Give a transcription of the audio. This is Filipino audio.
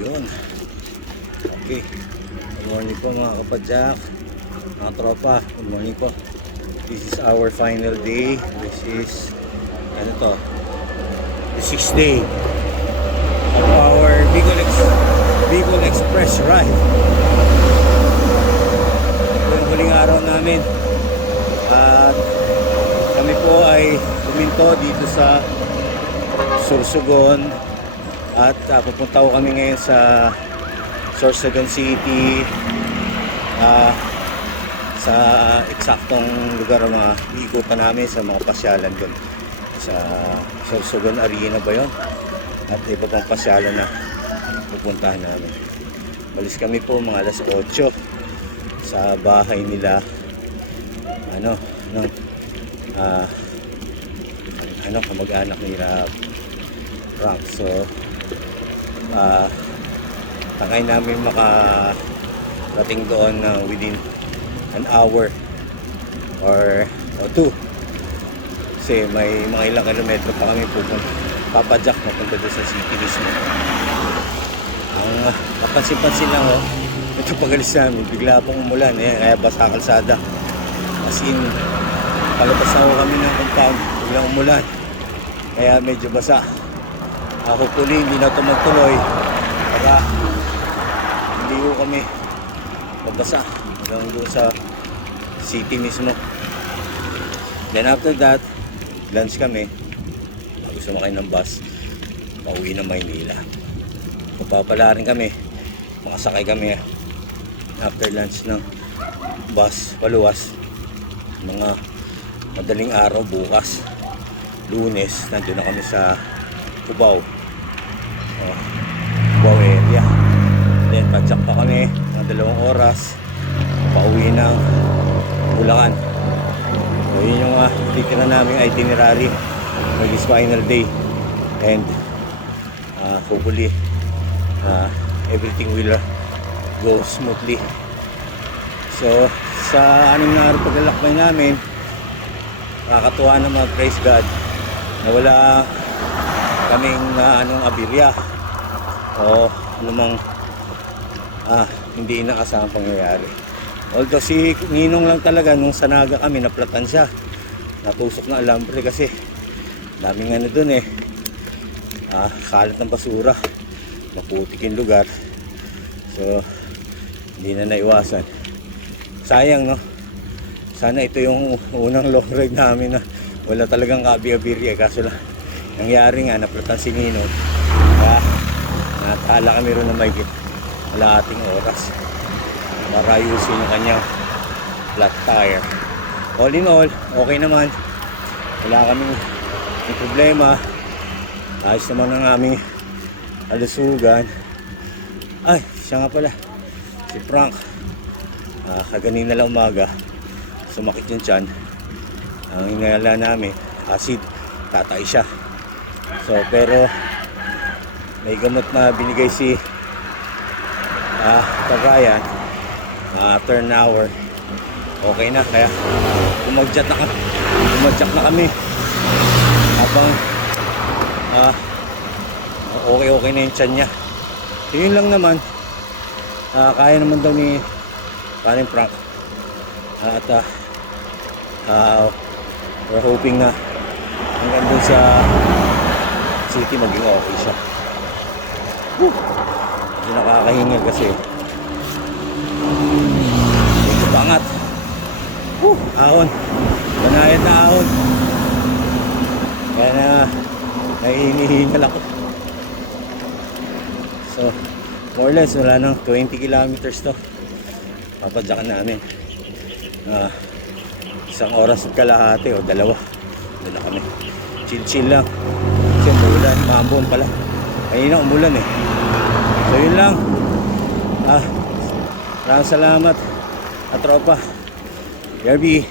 Yun. Okay. Good morning po mga kapadyak, mga tropa. Good morning po. This is our final day. This is, ano to? The 6th day of our Bicol Express ride. Ito yung huling araw namin. At kami po ay puminto dito sa Sorsogon. At pupunta ko kami ngayon sa Sorsogon City, sa eksaktong lugar na iikutan namin sa mga pasyalan doon sa Sorsogon Arena ba yun, at iba pang pasyalan na pupuntahan namin. Balis kami po mga alas 8 sa bahay nila ng kamag-anak nila Frank. So takay namin makarating doon within an hour or 2, kasi may mga ilang kilometro pa kami papadyak mapunta doon sa city mismo. Ang kapansin-pansin lang ito pagalis namin, bigla pong umulan kaya basa kalsada, as in palabas na kami ng compound, biglang umulan kaya medyo basa. Hopefully hindi na ito magtuloy para hindi ko kami mabasa hanggang doon sa city mismo. Then after that, lunch kami bago sumakay ng bus pauwi ng Maynila. Magpapala rin kami, makasakay kami after lunch ng bus paluwas mga madaling araw bukas, Lunes. Nandun na kami sa Cubao area. Then padyak pa kami mga 2 oras pauwi ng Bulacan. So yun yung titira naming itinerary for this final day, and hopefully everything will go smoothly. So sa 6 na araw paglalakbay namin, nakakatuwa naman, praise God, na wala kaming abirya o anumang hindi inaasahan pangyayari. Although si Ninong lang talaga, nung sa Naga kami naplatan siya, natusok na alambre kasi daming dun kalat ng basura, maputik yung lugar. So hindi na naiwasan. Sayang, no? Sana ito yung unang long ride namin na wala talagang kabi-abirya, kaso lang nangyari nga naplatan si Ninong, kaya natala kami rin na may kalahating oras para ayusin yung kanyang flat tire. All in all, okay naman, wala kaming problema, ayos naman ang aming alusugan. Ay, siya nga pala, si Frank, kaganina lang umaga sumakit yung tiyan. Ang inala namin acid, tatay siya. So pero may gamot na binigay si Ryan, after an hour okay na, kaya umadyak na kami habang okay na yung tiyan niya. So yun lang naman, kaya naman daw ni paring Frank, at we're hoping na hanggang doon sa city maging okay siya. Hindi nakakahingal kasi medyo pangat. Ahon, banayad na ahon, kaya na nahihinihingal ako. So more or less wala nang 20 kilometers to papadyakan namin. 1 oras at kalahati o 2 doon na kami, chill lang. Siyempre ulan, maambon pala, kanina umulan So yun lang, maraming salamat at tropa. BRB.